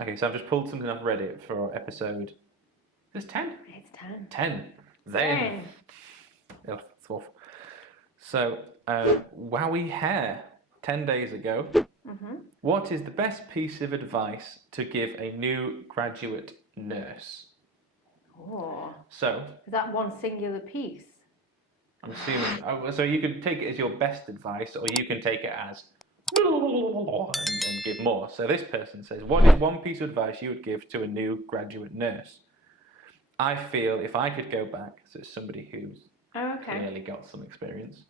Okay, so I've just pulled something off Reddit for episode... Is this 10? It's 10. 10. Then. Oh, it's off. So, Wowie Hair, 10 days ago. Mm-hmm. What is the best piece of advice to give a new graduate nurse? Oh. So, is that one singular piece? I'm assuming. So you can take it as your best advice, or you can take it as and give more. So this person says, what is one piece of advice you would give to a new graduate nurse? I feel if I could go back, so it's somebody who's clearly got some experience,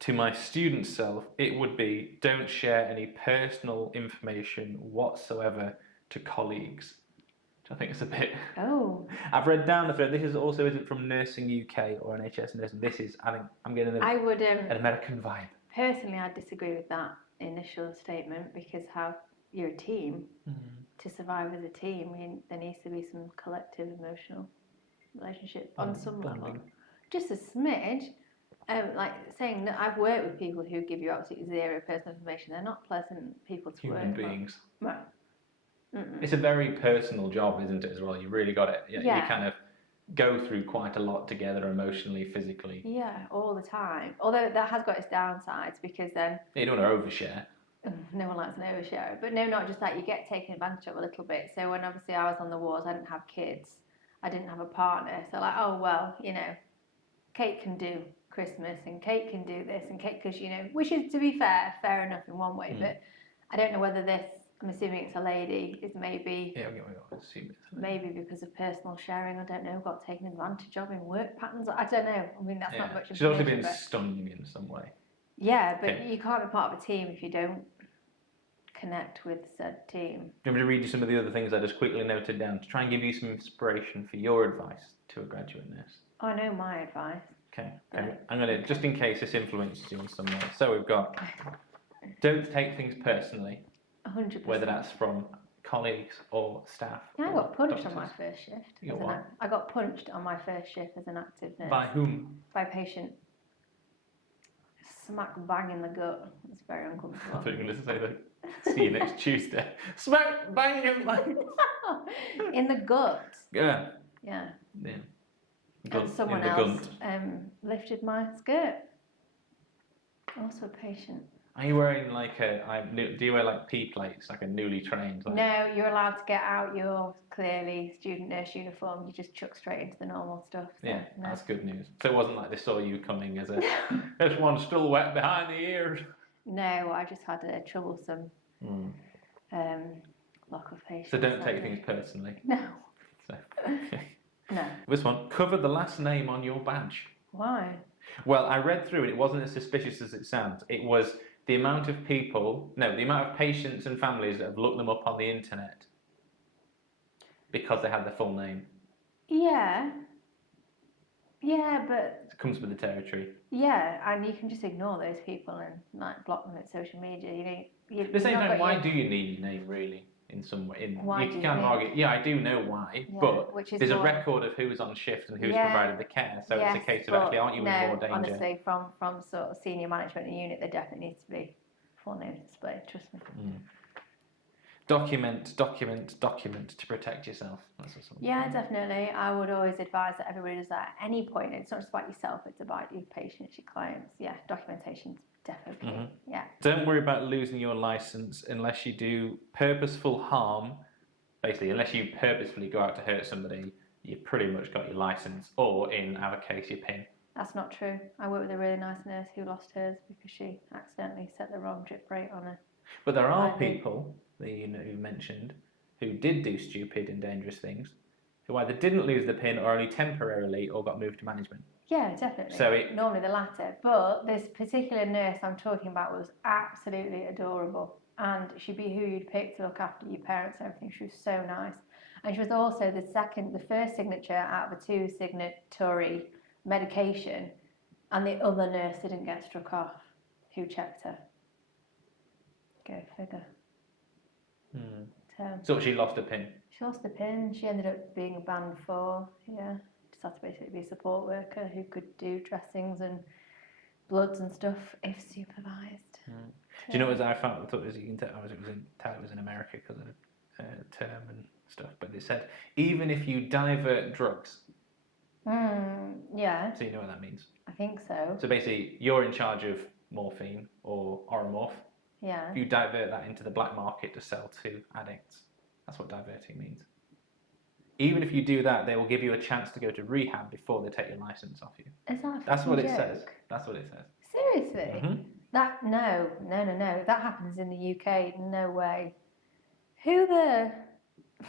to my student self, it would be don't share any personal information whatsoever to colleagues. Which I think is a bit... Oh. I've read down the thread. This isn't from Nursing UK or NHS Nursing. This is, I think, I'm getting an American vibe. Personally, I disagree with that initial statement because how you're a team. To survive as a team, there needs to be some collective emotional relationship on some level. Just a smidge. Like saying that I've worked with people who give you absolutely zero personal information. They're not pleasant people to work with. Human beings. Well, it's a very personal job, isn't it, as well? You really got it. Yeah. You kind of go through quite a lot together emotionally, physically. Yeah, all the time. Although that has got its downsides because then... You don't want to overshare. No one likes an overshare. But no, not just that. You get taken advantage of a little bit. So when obviously I was on the wards, I didn't have kids. I didn't have a partner. So like, oh, well, Kate can do Christmas and Kate can do this and Kate, because, which is, to be fair enough in one way. But I don't know whether this... I'm assuming it's a lady, is maybe... Yeah, I assume it's a lady. Maybe because of personal sharing, I don't know, got taken advantage of in work patterns. I don't know. I mean, that's not much information. She's also been stung in some way. Yeah, but you can't be part of a team if you don't connect with said team. Do you want me to read you some of the other things I just quickly noted down to try and give you some inspiration for your advice to a graduate nurse? Oh, I know my advice. Okay. I'm going to, just in case this influences you in some way. So we've got, don't take things personally. 100%. Whether that's from colleagues or staff. Yeah, I got punched on my first shift. You got what? I got punched on my first shift as an active nurse. By whom? By a patient. Smack bang in the gut. It's very uncomfortable. I thought you were going to say that. See you next Tuesday. Smack bang in the in the gut. Yeah. Yeah. Yeah. And someone else lifted my skirt. Also a patient. Are you wearing do you wear like P plates, like a newly trained? Like... No, you're allowed to get out your clearly student nurse uniform. You just chuck straight into the normal stuff. So, yeah, no. That's good news. So it wasn't like they saw you coming as a, this one's still wet behind the ears. No, I just had a troublesome lock of patients. So don't take things personally. No. So, okay. No. This one, cover the last name on your badge. Why? Well, I read through it. It wasn't as suspicious as it sounds. It was... the amount of patients and families that have looked them up on the internet because they had their full name. Yeah. Yeah, but... It comes with the territory. Yeah, and you can just ignore those people and block them at social media. At the same time, why do you need your name, really, in some way? Why you can argue, I do know why, but there's a record of who's on shift and who's provided the care, so it's a case of actually, aren't you in more danger? Honestly, from sort of senior management and unit, there definitely needs to be full names displayed, trust me. Document to protect yourself. That's yeah, definitely. I would always advise that everybody does that at any point. It's not just about yourself, it's about your patients, your clients. Yeah, documentation's definitely. Yeah. Don't worry about losing your license unless you do purposeful harm. Basically, unless you purposefully go out to hurt somebody, you've pretty much got your license, or in our case, your PIN. That's not true. I worked with a really nice nurse who lost hers because she accidentally set the wrong drip rate on her. But there are people that you mentioned who did do stupid and dangerous things, who either didn't lose the PIN or only temporarily or got moved to management. Yeah, definitely. So normally the latter. But this particular nurse I'm talking about was absolutely adorable. And she'd be who you'd pick to look after your parents and everything. She was so nice. And she was also the first signature out of a 2 signatory medication. And the other nurse didn't get struck off. Who checked her? Go figure. So she lost a PIN? She lost the PIN. She ended up being a band 4. Yeah. Just had to basically be a support worker who could do dressings and bloods and stuff if supervised. Do you know what I thought you can tell it was in America because term and stuff, but it said even if you divert drugs. Yeah, So you know what that means. I think so. So basically, you're in charge of morphine or Oromorph. Yeah. If you divert that into the black market to sell to addicts, that's what diverting means. Even if you do that, they will give you a chance to go to rehab before they take your license off you. Is that a That's what it joke? says. That's what it says. Seriously? Mm-hmm. That no. That happens in the UK. No way. Who the?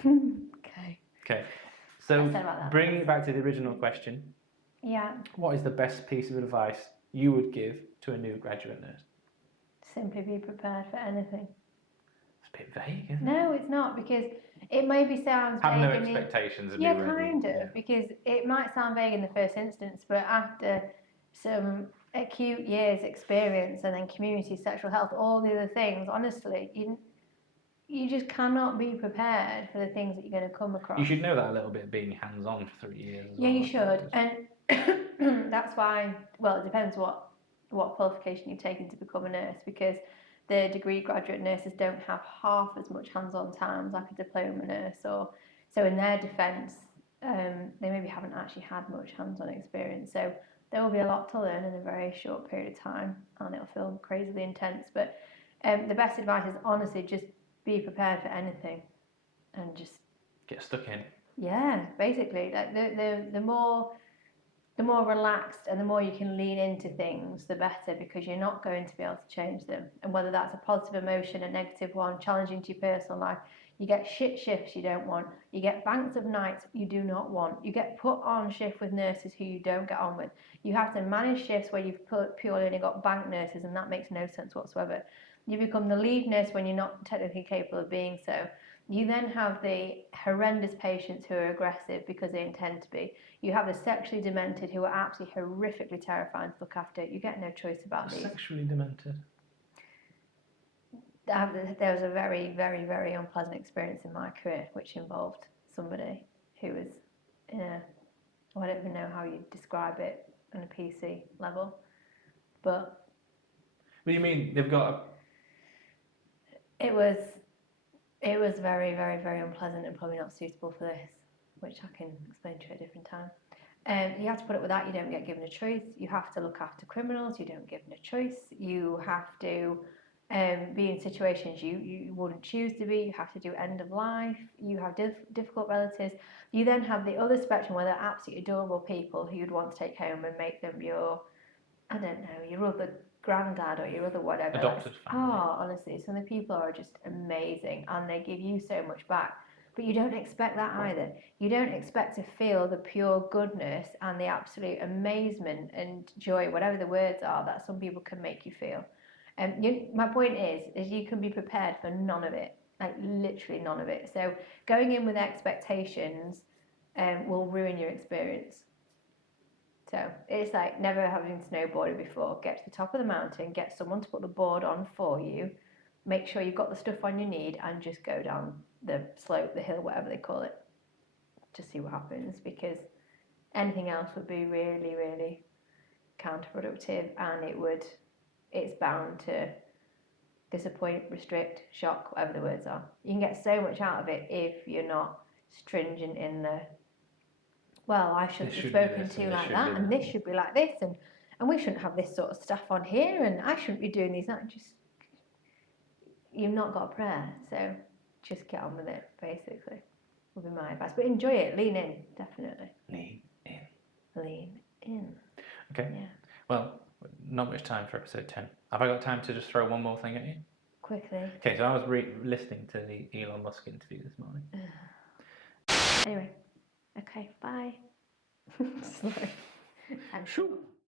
Okay. Okay. So I said about that. bringing it back to the original question, Yeah. what is the best piece of advice you would give to a new graduate nurse? Simply be prepared for anything. It's a bit vague, isn't it? No, it's not, because it maybe sounds Have no vague in the- expectations and Yeah, be ready. kind of, Yeah. because it might sound vague in the first instance, but after some acute years experience and then community sexual health, all the other things, honestly, you just cannot be prepared for the things that you're going to come across. You should know that a little bit being hands-on for 3 years as Yeah, well. you should, and that's why. Well, it depends what qualification you've taken to become a nurse, because the degree graduate nurses don't have half as much hands-on time like a diploma nurse, or so in their defence, they maybe haven't actually had much hands-on experience. So there will be a lot to learn in a very short period of time, and it'll feel crazily intense. But the best advice is honestly just be prepared for anything, and just get stuck in. Yeah, basically, like the more relaxed and the more you can lean into things, the better, because you're not going to be able to change them. And whether that's a positive emotion, a negative one, challenging to your personal life, you get shit shifts you don't want, you get banks of nights you do not want, you get put on shift with nurses who you don't get on with, you have to manage shifts where you've purely only got bank nurses, and that makes no sense whatsoever. You become the lead nurse when you're not technically capable of being so. You then have the horrendous patients who are aggressive because they intend to be. You have the sexually demented who are absolutely horrifically terrifying to look after. You get no choice about these. Sexually demented? There was a very, very, very unpleasant experience in my career, which involved somebody who was in a, I don't even know how you describe it on a PC level, but... What do you mean? They've got a... It was very, very, very unpleasant and probably not suitable for this, which I can explain to you at a different time. You have to put up with that. You don't get given a choice. You have to look after criminals. You don't get given a choice. You have to be in situations you wouldn't choose to be. You have to do end of life. You have difficult relatives. You then have the other spectrum where they're absolutely adorable people who you'd want to take home and make them your, I don't know, your other granddad or your other whatever. Adopted family. Oh, honestly, some of the people are just amazing and they give you so much back. But you don't expect that either. You don't expect to feel the pure goodness and the absolute amazement and joy, whatever the words are, that some people can make you feel. My point is you can be prepared for none of it, like literally none of it. So going in with expectations will ruin your experience. So it's like never having snowboarded before. Get to the top of the mountain, get someone to put the board on for you, make sure you've got the stuff on you need, and just go down the slope, the hill, whatever they call it, to see what happens, because anything else would be really, really counterproductive, and it's bound to disappoint, restrict, shock, whatever the words are. You can get so much out of it if you're not stringent in the, well, I shouldn't be spoken to like that, and this should be like this, and we shouldn't have this sort of stuff on here, and I shouldn't be doing these. You've not got a prayer, so just get on with it, basically, would be my advice. But enjoy it, lean in, definitely. Lean in. Lean in. Okay. Yeah. Well, not much time for episode 10. Have I got time to just throw one more thing at you? Quickly. Okay, so I was listening to the Elon Musk interview this morning. Anyway, okay, bye. Sorry. Shoo.